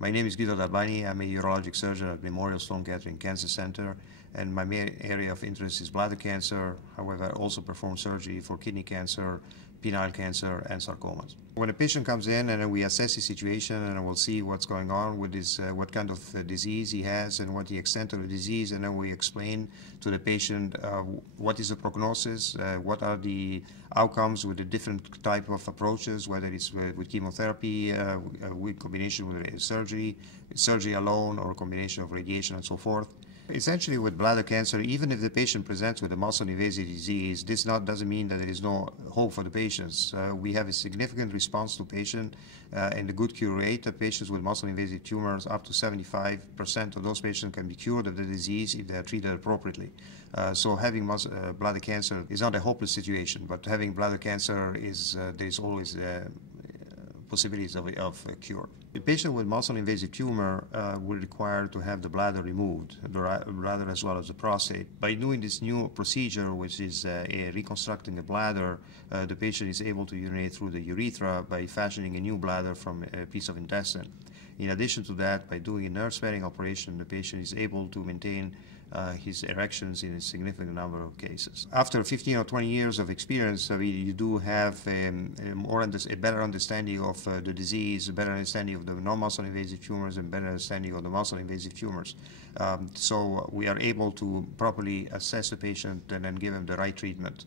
My name is Guido Dalbagni. I'm a urologic surgeon at Memorial Sloan-Kettering Cancer Center, and my main area of interest is bladder cancer. However, I also perform surgery for kidney cancer, penile cancer, and sarcomas. When a patient comes in and we assess his situation and we'll see what's going on with his, what kind of disease he has and what the extent of the disease, and then we explain to the patient what is the prognosis, what are the outcomes with the different type of approaches, whether it's with chemotherapy, with combination with surgery alone, or a combination of radiation and so forth. Essentially, with bladder cancer, even if the patient presents with a muscle-invasive disease, this doesn't mean that there is no hope for the patients. We have a significant response to patient and a good cure rate of patients with muscle-invasive tumors. Up to 75% of those patients can be cured of the disease if they are treated appropriately. So having bladder cancer is not a hopeless situation, but having bladder cancer is there's always possibilities of a cure. A patient with muscle-invasive tumor will require to have the bladder removed, the bladder as well as the prostate. By doing this new procedure, which is reconstructing a bladder, the patient is able to urinate through the urethra by fashioning a new bladder from a piece of intestine. In addition to that, by doing a nerve-sparing operation, the patient is able to maintain his erections in a significant number of cases. After 15 or 20 years of experience, you do have a better understanding of the disease, a better understanding of the non-muscle invasive tumors, and better understanding of the muscle invasive tumors. So we are able to properly assess the patient and then give him the right treatment.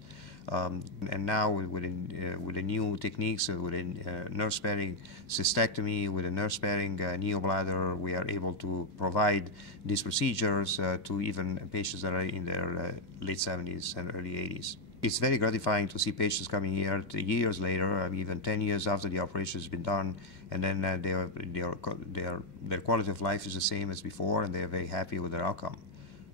And now with the new techniques, with a nerve-sparing cystectomy, with a nerve-sparing neobladder, we are able to provide these procedures to even patients that are in their late 70s and early 80s. It's very gratifying to see patients coming here years later, even 10 years after the operation has been done, and then their quality of life is the same as before, and they are very happy with their outcome.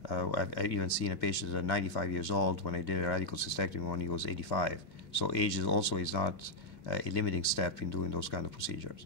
I've even seen a patient at 95 years old when I did a radical cystectomy when he was 85. So age is not a limiting step in doing those kind of procedures.